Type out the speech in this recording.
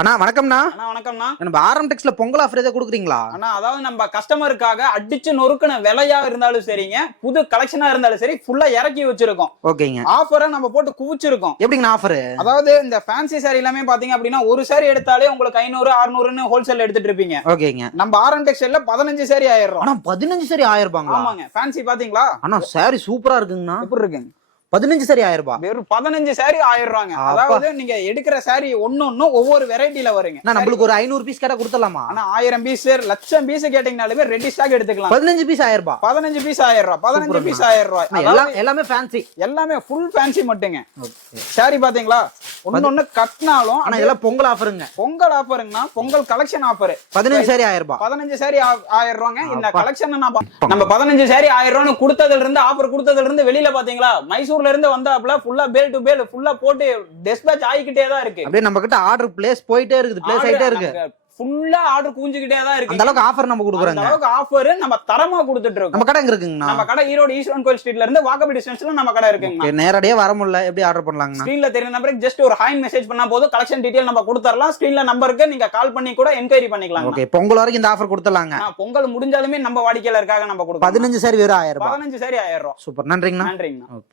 அண்ணா வணக்கம்ண்ணா. அண்ணா வணக்கம்ண்ணா. நம்ம ஆரம் டெக்ஸ்ல பொங்கல் ஆஃபர் ஏதாவது கொடுக்குறீங்களா? அண்ணா அதாவது நம்ம கஸ்டமருக்காக அடிச்சு நொறுக்குன விலையா இருந்தாலும் சரிங்க, புது கலெக்ஷனா இருந்தாலும் சரி, ஃபுல்லா இறக்கி வச்சிருக்கோம். ஓகேங்க. ஆஃபரை நம்ம போட்டு குவிச்சிருக்கோம். எப்படிங்கண்ணா ஆஃபர்? அதாவது இந்த ஃபேன்சி சாரி எல்லாமே பாத்தீங்க அப்படின்னா ஒரு சாரி எடுத்தாலே உங்களுக்கு 500 600ன்னு ஹோல்சேல் எடுத்துட்டு இருப்பீங்க. ஓகேங்க. நம்ம ஆரம் டெக்ஸ்டைல்ல 15 சாரி 1000 ரூபாய். அண்ணா 15 சாரி 1000 ரூபாங்களா? ஆமாங்க. ஃபேன்சி பாத்தீங்களா? அண்ணா சாரி சூப்பரா இருக்குங்கண்ணா. எப்படி இருக்குங்க? 15 சாரி 1000 ரூபாய். வெறும் 15 சாரி 1000 ரூபாங்க. அதாவது நீங்க எடுக்கிற சாரி ஒன்னொன்னும் ஒவ்வொரு வெரைட்டில வருங்க. நம்மளுக்கு ஒரு 500 பீஸ் கேட்டா கொடுத்துடலாமா? ஆனா 1000 பீஸ் 1000 பீஸ் கேட்டீங்கனாலுமே ரெடி ஸ்டாக் எடுத்துக்கலாம். 15 பீஸ் 1000 ரூபாய். 15 பீஸ் 1000 ரூபாய். 15 பீஸ் 1000 ரூபாய். எல்லாமே ஃபேன்சி. எல்லாமே ஃபுல் ஃபேன்சி மட்டுங்க. சாரி பாத்தீங்களா? ஒன்னொன்னு கட்னாலும் ஆனா இதெல்லாம் பொங்கல் ஆஃபருங்க. பொங்கல் ஆஃபருங்கனா பொங்கல் கலெக்ஷன் ஆஃபர். 15 சாரி 1000 ரூபாய். 15 சாரி 1000 ரூபாங்க. இந்த கலெக்ஷன் நம்ம 15 சாரி 1000 ரூபாய் கொடுத்ததுல இருந்து ஆஃபர் கொடுத்ததுல இருந்து வெளியில பாத்தீங்களா மைசூர்ல இருந்து வந்தாப்ல ஃபுல்லா பேல் டு பேல் ஃபுல்லா போட்டு டிஸ்பேட்ச் ஆயிக்கிட்டே தான் இருக்கு. அப்படியே நம்ம கிட்ட ஆர்டர் பிளேஸ் போயிட்டே இருக்குது, பிளேஸ் ஆயிட்டே இருக்கு. ஃபுல்லா ஆர்டர் குஞ்சிக்கிட்டே தான் இருக்கு. அந்த அளவுக்கு ஆஃபர் நம்ம கொடுக்குறோங்க. அந்த அளவுக்கு ஆஃபர் நம்ம தரமா கொடுத்துட்டு இருக்கோம். நம்ம கடை எங்க இருக்குங்கண்ணா? நம்ம கடை ஈரோடு ஈஸ்வரன் கோயில் ஸ்ட்ரீட்ல இருந்து வாக்கபிள் டிஸ்டன்ஸ்ல நம்ம கடை இருக்குங்க. நேரடியா வர முடியல, எப்படி ஆர்டர் பண்ணலாங்கண்ணா? ஸ்கிரீன்ல தெரியுற நம்பருக்கு ஜஸ்ட் ஒரு ஹாய் மெசேஜ் பண்ணா போதும், கலெக்ஷன் டீடைல் நம்ம கொடுத்துறலாம். ஸ்கிரீன்ல நம்பருக்கு நீங்க கால் பண்ணி கூட என்கொயரி பண்ணிக்கலாம். ஓகே, பொங்கல் வரைக்கும் இந்த ஆஃபர் கொடுத்துடலாங்க. பொங்கல் முடிஞ்சாலுமே நம்ம வாடிக்கையாளருக்காக நம்ம கொடுப்போம். 15 சாரி வெறும் 1000 ரூபாய். 15 சாரி 1000 ரூபாய். சூப்பர், நன்றிங்கண்ணா. நன்றிங்கண்ணா.